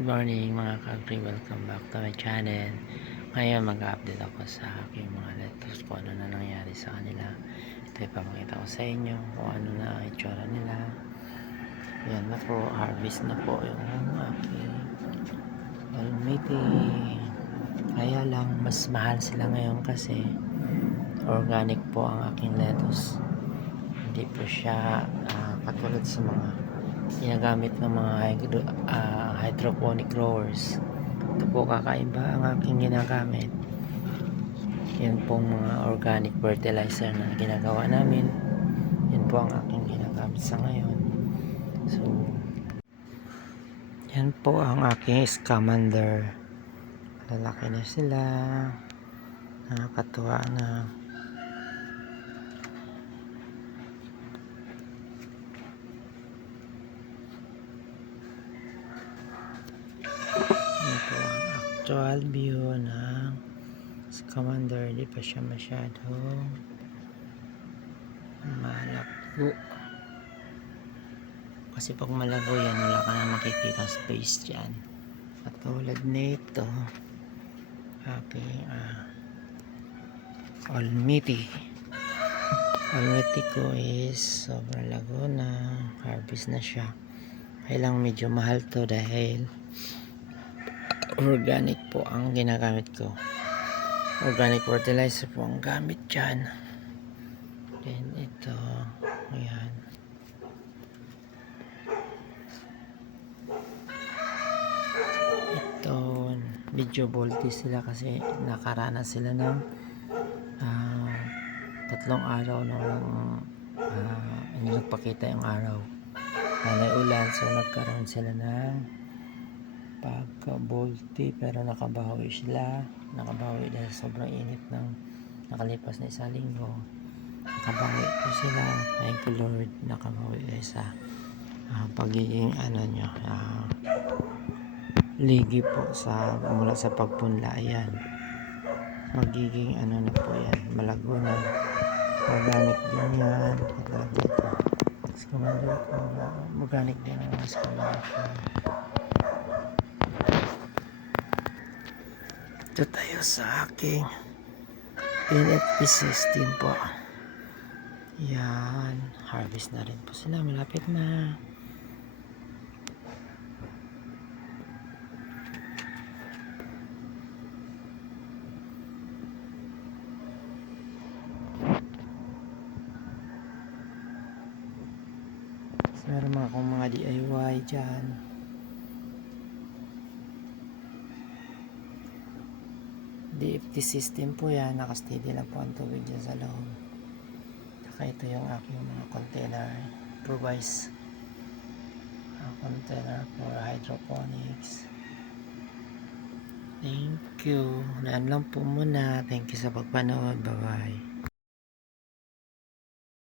Good morning mga ka-agri, welcome back to my channel. Ngayon mag-update ako sa aking mga lettuce kung ano na nangyari sa kanila. Ito ipapakita ko sa inyo kung ano na itsura nila. Yan na po, harvest na po yung aking almiti. Kaya lang mas mahal sila ngayon kasi organic po ang aking lettuce. Hindi po siya katulad sa mga ginagamit ng mga hydroponic growers. Ito po kakaiba ang aking ginagamit. Yan pong mga organic fertilizer na ginagawa namin. Yan po ang aking ginagamit sa ngayon. So yan po ang aking scamander. Lalaki na sila, nakakatuwa na. Yan po ang actual view ng scamander. Hindi pa siya masyadong malabo, kasi pag malago yan wala ka na makikita space dyan. At tulad nito aking almiti ko is sobrang lago na, harvest na siya. Kailang medyo mahal to dahil organic po ang ginagamit ko, organic fertilizer po ang gamit dyan. Then ito, ayan, ito medyo bulky sila kasi nakaranas sila ng 3 araw na walang hindi nagpakita yung araw, may ulan, so nagkaroon sila ng pagka-bulky, pero nakabawi dahil sobrang init ng nakalipas na 1 linggo. Nakabawi po sila, thank you Lord, nakabawi sa pagiging ligi po mula sa pagpunla. Ayan, magiging na po yan, malago na. Organic din yan, katulad dito organic din ang mga scamander ko. Ito tayo sa aking NFP system po. Yan, harvest na rin po sila, malapit na. Meron mga DIY dyan. DFT system po yan, nakasteady lang po ang tubig dyan sa loob. Saka ito yung aking mga container, provides container for hydroponics. Thank you. Yan lang po muna. Thank you sa pagpanood. Bye bye.